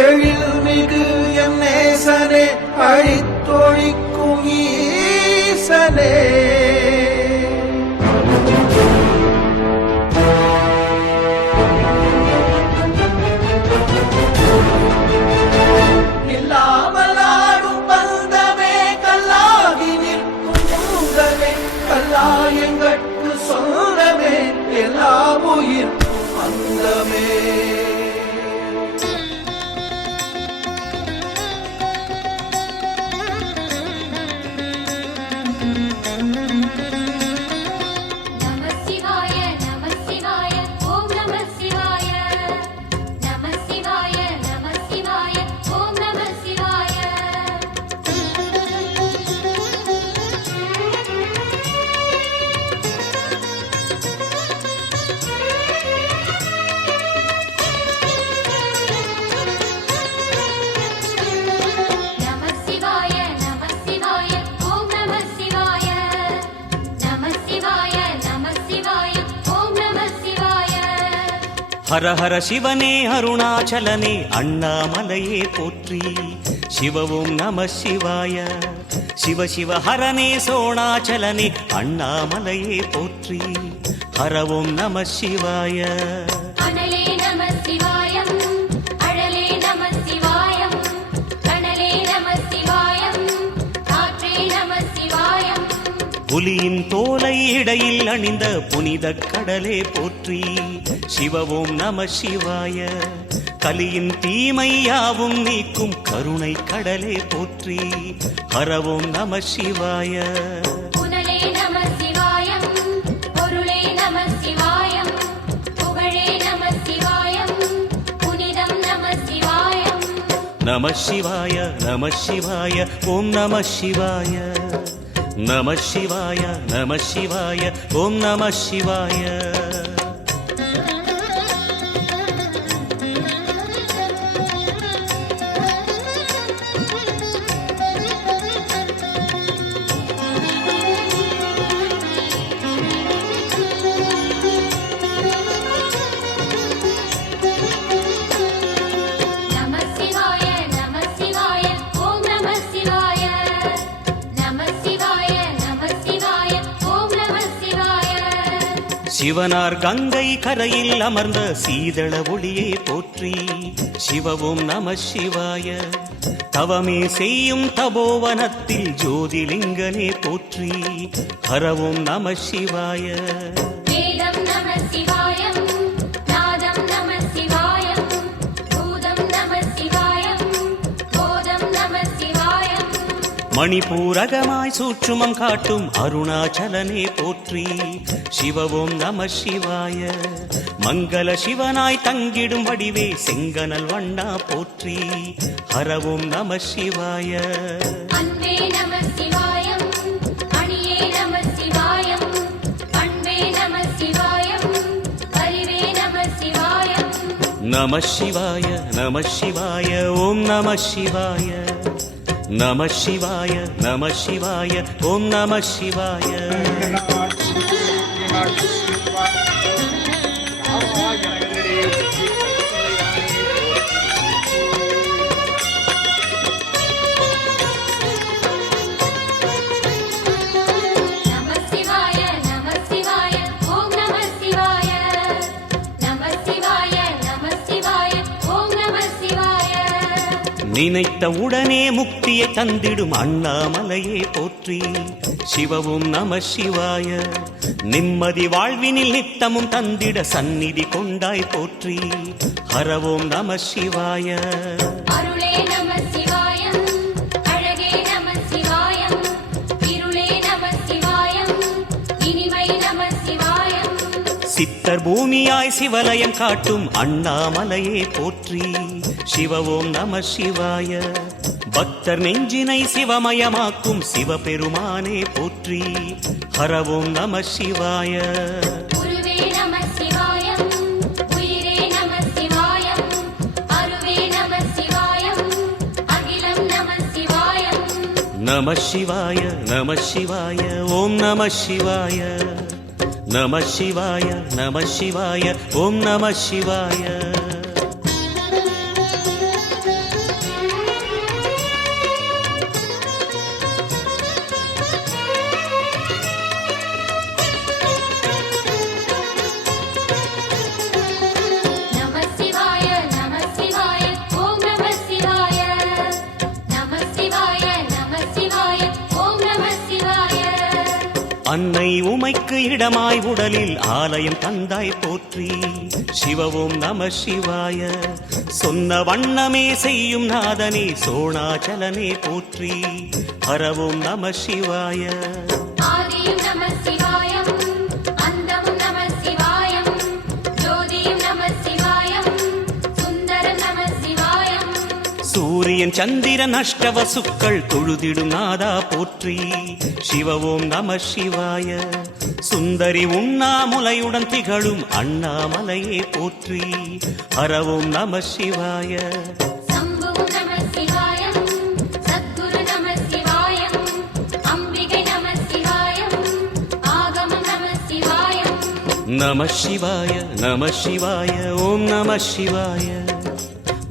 எழில்மிகு என் நேசனே அழித்தொழிக்கும் ஈசனே இல்லாமலாடும் பந்தமே கல்லாகி நிற்கும் பூதமே கல்லாயங்கட்கு சொந்தமே எல்லா உயிர்க்கும் அந்தமே ஹர ஹர சிவனே அருணாச்சலனே அண்ணாமலையே போற்றி சிவவும் நம சிவாய சிவ சிவ ஹரனே சோணாச்சலனே அண்ணாமலையே போற்றி ஹரவும் நம சிவாய புலியின் தோலை இடையில் அணிந்த புனித கடலே போற்றி சிவவும் நம சிவாய கலியின் தீமையாவும் நீக்கும் கருணை கடலே போற்றி ஹரவும் நம சிவாய நம சிவாய நம சிவாய ஓம் நம சிவாய நம சிவாய நம சிவாய ஓம் நம சிவாய சிவனார் கங்கை கரையில் அமர்ந்த சீதள ஒளியே போற்றி சிவவும் நம சிவாய தவமே செய்யும் தபோவனத்தில் ஜோதிலிங்கனே போற்றி ஹரவும் நம சிவாய மணிபூரகமாய் சூற்றுமம் காட்டும் அருணாச்சலனே போற்றி சிவவும் நம சிவாய மங்கள சிவனாய் தங்கிடும் வடிவே செங்கனல் வண்ணா போற்றி ஹரவும் நம சிவாய நம சிவாய நம சிவாய ஓம் நம சிவாய நம சிவாய நம சிவாய ஓம் நம சிவாய நினைத்த உடனே முக்தியை தந்திடும் அண்ணாமலையே போற்றி சிவவும் நம சிவாய நிம்மதி வாழ்வினில் நித்தமும் தந்திட சந்நிதி கொண்டாய் போற்றி ஹரவோம் நம சிவாய சித்தர் பூமியாய் சிவலயம் காட்டும் அண்ணாமலையே போற்றி சிவவோம் நம சிவாய பக்தர் நெஞ்சினை சிவமயமாக்கும் சிவபெருமானே போற்றி ஹரவோம் நம சிவாய நம சிவாய நம சிவாய ஓம் நம சிவாய நம சிவாய நம சிவாய ஓம் நம சிவாய அன்னை உமைக்கு இடமாய் உடலில் ஆலயம் தந்தாய் போற்றி. சிவவோம் நம சிவாய. சொன்ன வண்ணமே செய்யும் நாதனே சோணாச்சலனே போற்றி. ஹரவோம் நம சிவாய. ஆதியும் நம சிவாயம், அந்தமும் நம சிவாயம், ஜோதியும் நம சிவாயம், சுந்தரம் நம சிவாயம். சூரியன் சந்திரன் அஷ்டவசுக்கள் தொழுதிடும் நாதா போற்றி. சிவவோம் நம சிவாய. சுந்தரி உண்ணாமுலையுடன் திகழும் அண்ணாமலையே போற்றி. ஹரவோம் நம சிவாய. சம்புவும் நம சிவாயம், சத்குரு நம சிவாயம், அம்பிகை நம சிவாயம், ஆகமம் நம சிவாயம். நம சிவாய நம சிவாய ஓம் நம சிவாய.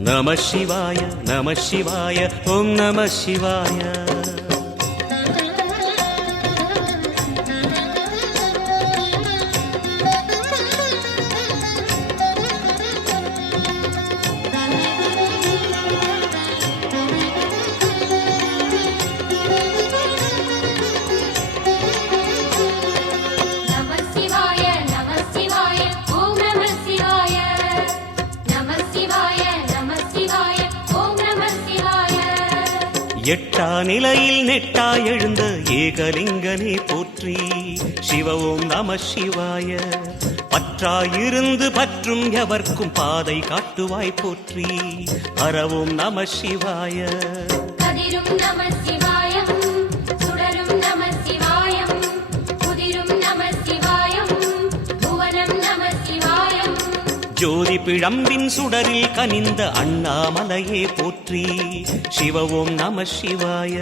நம சிவாய நம சிவாய ஓம் நம சிவாய. நம சிவாய நம சிவாய ஓம் நம சிவாய. நம சிவாய நம சிவாய ஓம் நம சிவாய. எட்டா நிலையில் நெட்டா எழுந்த ஏகலிங்கனே போற்றி. சிவவோம் நம சிவாய. பற்றாயிருந்து பற்றும் எவர்க்கும் பாதை காட்டுவாய் போற்றி. ஹரவோம் நம சிவாய. கதிரும் நம சிவாயம், சுடரும் நம சிவாயம், புதிரும் நம சிவாயம், புவனம் நம சிவாயம். ஜோதி பிழம்பின் சுடரில் கனிந்த அண்ணாமலையே போற்றி. சிவவோம் நம சிவாய.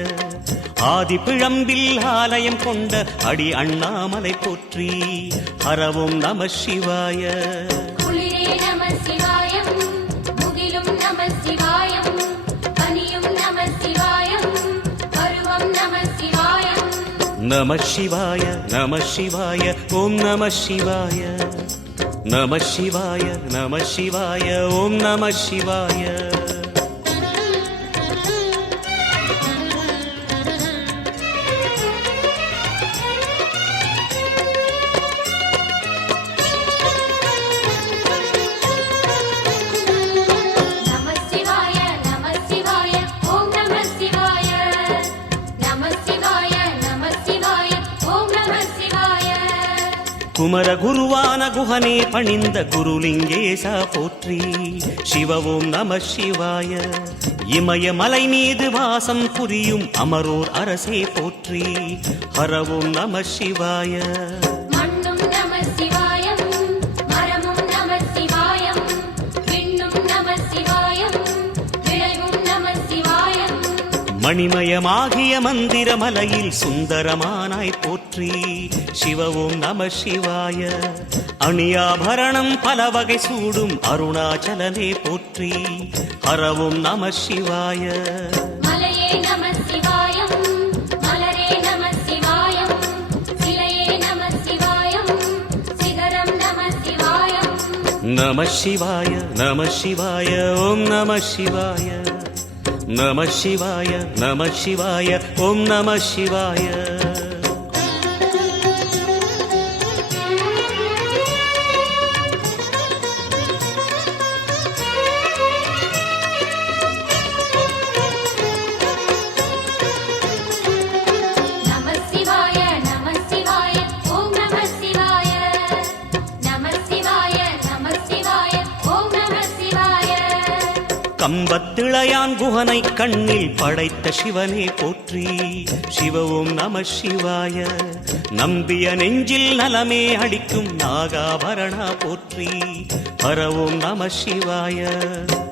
ஆதி பிழம்பில் ஆலயம் கொண்ட அடி அண்ணாமலை போற்றி. ஹரவோம் நம சிவாய. குளிரே நம சிவாயம், முகிலும் நம சிவாயம், பனியும் நம சிவாயம், பருவம் நம சிவாயம். நம சிவாய நம சிவாய ஓம் நம சிவாய. நம சிவாய நம சிவாய ஓம் நம சிவாய. நம சிவாய நம சிவாய ஓம் நம சிவாய. நம சிவாய நம சிவாய ஓம் நம சிவாய. குமர குருவான குஹனே பணிந்த குருலிங்கேசா போற்றி. சிவவோம் நம சிவாய. இமய மலை மீது வாசம் புரியும் அமரோர் அரசே போற்றி. ஹரவோம் நம சிவாய. மண்ணும் நம சிவாயம், மரமும் நம சிவாயம், விண்ணும் நம சிவாயம், விளைவும் நம சிவாயம். மணிமயமாகிய மந்திர மலையில் சுந்தரமானாய் போற்றி. சிவவோம் நம சிவாய. அணியாபரணம் பல வகை சூடும் அருணாச்சலனே போற்றி. ஹரவோம் நம சிவாய. மலையே நம சிவாயம், மலரே நம சிவாயம், சிலையே நம சிவாயம், சிகரம் நம சிவாயம். நம சிவாய நம சிவாய ஓம் நம சிவாய. நம சிவாய நம சிவாய ஓம் நம சிவாய. நம சிவாய நம சிவாய ஓம் நம சிவாய. நம சிவாய நம சிவாய ஓம் நம சிவாய. கம்பத்திளையான் குஹனை கண்ணில் படைத்த சிவனே போற்றி. சிவவோம் நம சிவாய. நம்பிய நெஞ்சில் நலமே அளிக்கும் நாகாபரணா போற்றி. ஹரவோம் நம சிவாய.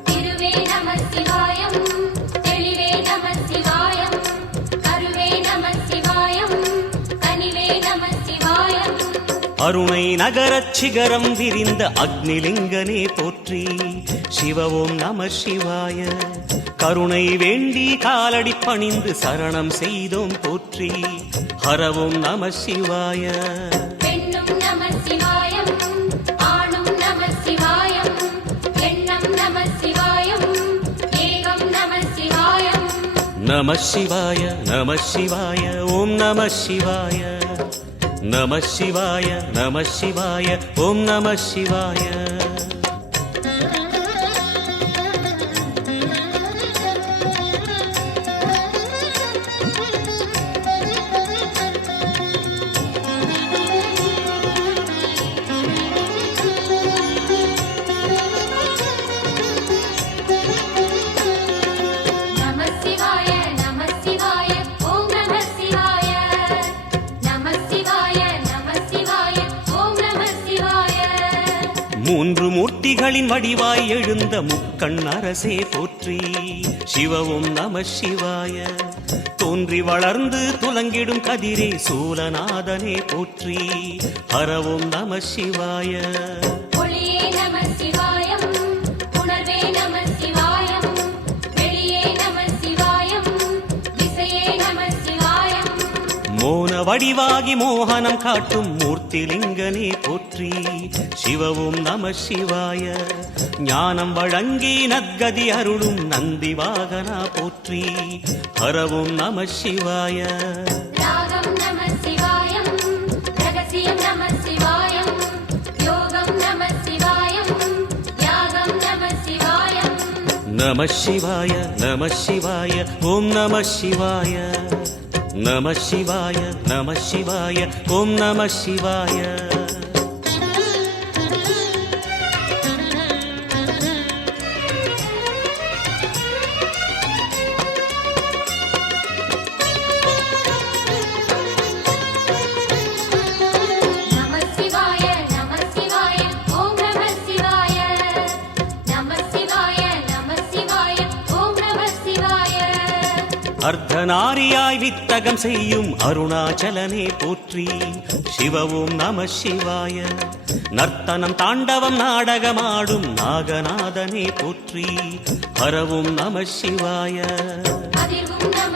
திருவே நம சிவாயம், தெளிவே நம சிவாயம், கருவே நம சிவாயம், கனிவே நம சிவாயம். அருணை நகரச் சிகரம் விரிந்த அக்னிலிங்கனே போற்றி. சிவவோம் நம சிவாய. கருணை வேண்டி காலடி பணிந்து சரணம் செய்தோம் போற்றி. ஹரவோம் நம சிவாய. பெண்ணும் நம சிவாயம், ஆணும் நம சிவாயம், எண்ணம் நம சிவாயம், ஏகம் நம சிவாயம். நம சிவாய நம சிவாய ஓம் நம சிவாய. நம சிவாய நம சிவாய ஓம் நம சிவாய நம சிவாய நம சிவாய ஓம் நம சிவாய நம சிவாய நம சிவாய ஓம் நம சிவாய மூன்று மூர்த்திகளின் வடிவாய் எழுந்த முக்கண் அரசே போற்றி சிவவும் நம சிவாய தோன்றி வளர்ந்து துலங்கிடும் கதிரே சூலநாதனே போற்றி ஹரவும் நம சிவாய ஒளியே நம சிவாயம் உணர்வே நம சிவாயம் வெளியே நம சிவாயம் திசையே நம சிவாயம் மோன வடிவாகி மோகனம் காட்டும் மூர்த்திலிங்கனே போற்றி சிவவும் நம சிவாய ஞானம் வழங்கி நற்கதி அருளும் நந்தி வாகனா போற்றி ஹரவும் நம சிவாய ராகம் நம சிவாயம் ரகசியம் நம சிவாயம் யோகம் நம சிவாயம் யாகம் நம சிவாயம் நம சிவாய நம சிவாய ஓம் நம சிவாய நம சிவாய நம சிவாய ஓம் நம சிவாய நம சிவாய நம சிவாய ஓம் நம சிவாய நம சிவாய நம சிவாய ஓம் நம சிவாய அர்த்தநாரியாய் வித்தகம் செய்யும் அருணாச்சலனே போற்றி சிவவும் நம சிவாய நர்த்தனம் தாண்டவம் நாடகமாடும் நாகநாதனே போற்றி ஹரவும் நம சிவாய அதிர்வும் நம